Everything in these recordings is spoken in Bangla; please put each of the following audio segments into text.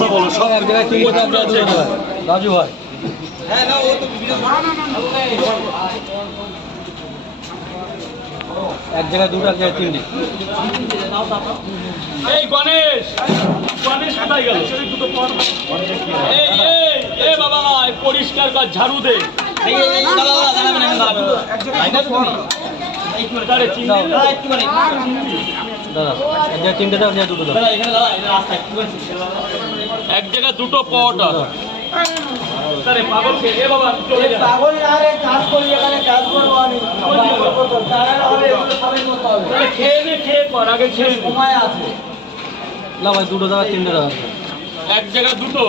কথা বলো সব এক জায়গায় তিনটে চার জায়গায় দুটো দেবে রাজু ভাই এক জায়গায় দুটো এক জায়গায় তিনটে এই গণেশ গণেশ কোথায় গেল এই এই এ বাবা পরিষ্কার কর ঝাড়ু দে দাঁড়ে চিংড়ি দাদা এক জায়গায় তিনটে দেবে এক জায়গায় দুটো দেবে এক জায়গায় দুটো পাওয়াটা আরে পাগল কে এ বাবা চলে যা পাগল আরে কাজ করি এখানে কাজ করব আমি তারা হবে এগুলো সবাই করতে হবে তাহলে খেয়ে নে খেয়ে কর আগে খেয়ে নে। সময় আছে না ভাই দুটো দেওয়া তিনটে দেওয়া এক জায়গায় দুটো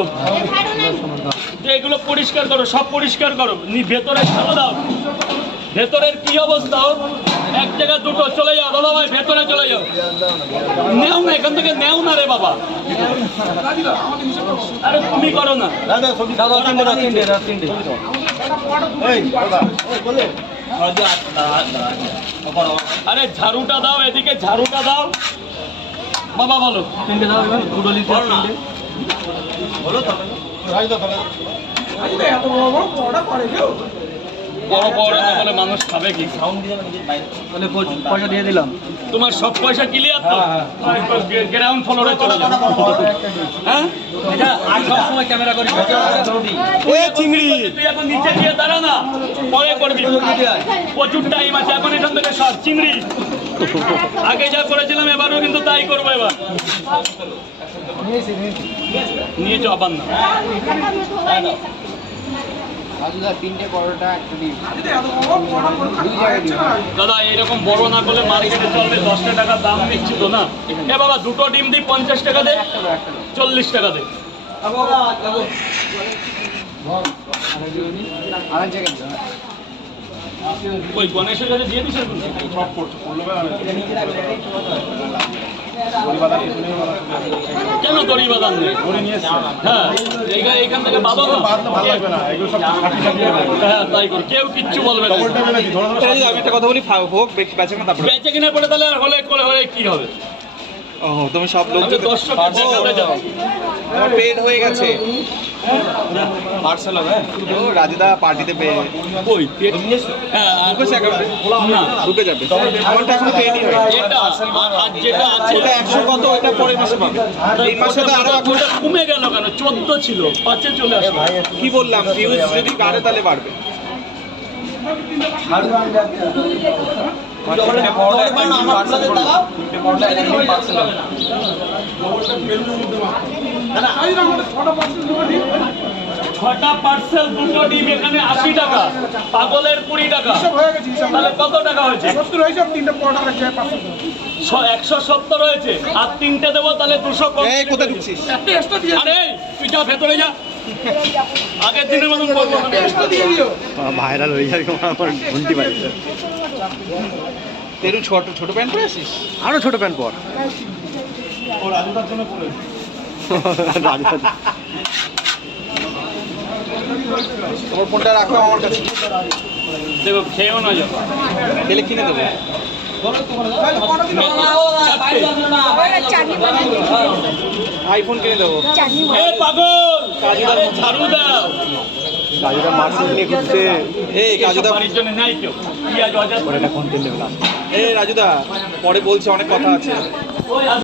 যে এগুলো পরিষ্কার করো সব পরিষ্কার করো ভেতরে ঝাড়ু দাও ভেতরের কি অবস্থা ওর? এক জায়গায় দুটো চলে যাও দাদা ভাই ভেতরে চলে যাও নেও না এখান থেকে নেও না রে বাবা আরে তুমি করো না দাদা তিনটে দাও তিনটে দাও তিনটে আরে ঝাড়ুটা দাও এদিকে ঝাড়ুটা দাও বাবা বলো তিনটে দাও এবার দুটো লিখতে তিনটে বড় বড় বলে মানুষ খাবে কি তাহলে পয়সা দিয়ে দিলাম তোমার সব পয়সা ক্লিয়ার তো গ্রাউন্ড ফ্লোরে চলে যাও হ্যাঁ এটা আর সব সময় ক্যামেরা করি চিংড়ি তুই এখন নিচে গিয়ে দাঁড়া না পরে করবি প্রচুর টাইম আছে এখন এখান থেকে সব চিংড়ি আগে যা করেছিলাম এবারও কিন্তু তাই করবো এবার নিয়ে চো আবার না তিনটে পরোটা একটা ডিম দাদা এরকম বড় না করলে মার্কেটে চলবে 10 টাকা দাম নিচ্ছি তো না এ বাবা দুটো ডিম দিই 50 টাকা দে 40 টাকা দে আরেক জায়গায় ওই গণেশের কাছে দিয়ে দিস কেন দড়ি বাদাম নেই হ্যাঁ এইখান থেকে বাবা হ্যাঁ তাই করি কেউ কিচ্ছু বলবে না আমি একটা কথা বলি হোক বেঁচে না তারপরে বেঁচে কিনে পড়ে তাহলে আর হলে করে হলে কি হবে ও তুমি সব লোক দর্শকের দেখাতে যাও পেড হয়ে গেছে পার্সেল হবে ও রাজুদা পার্টিতে পেয়ে ওই হ্যাঁ ঢুকেছে অ্যাকাউন্টে না ঢুকে যাবে আমারটা এখন পেডই হয় এটা আর যেটা আছে ওটা 100 কত ওটা পরের মাসে পাবে এই মাসে তো আরো ওটা কমে গেল কেন 14 ছিল 5-এ চলে আসলো কি বললাম ভিউজ যদি বাড়ে তাহলে বাড়বে ছটা পার্সেল দুটো ডিম এখানে 80 টাকা পাগলের 20 টাকা তাহলে কত টাকা হয়েছে 170 হয়েছে আর তিনটে দেবো তাহলে 200 কম এই কোথায় ঢুকছিস আরে তুই যা ভেতরে যা আগের দিনের মতন করবো ভাইরাল হয়ে যায় আমার ঘন্টি বাজছে তেরু ছোট প্যান্ট পরে আসিস আরো ছোট প্যান্ট পর ও রাজুদার জন্য পরে তোমার ফোনটা রাখো আমার কাছে দেখো খেয়েও না যাও তেলে কিনে দেবো আইফোন কিনে দেবো এ পাগল আরে ঝাড়ু দাও কাজুদা মার্কেট নিয়ে ঘুরছে এই কাজুদা বাড়ির জন্য নাই কেউ পেঁয়াজ বাজার এই রাজুদা পরে বলছে অনেক কথা আছে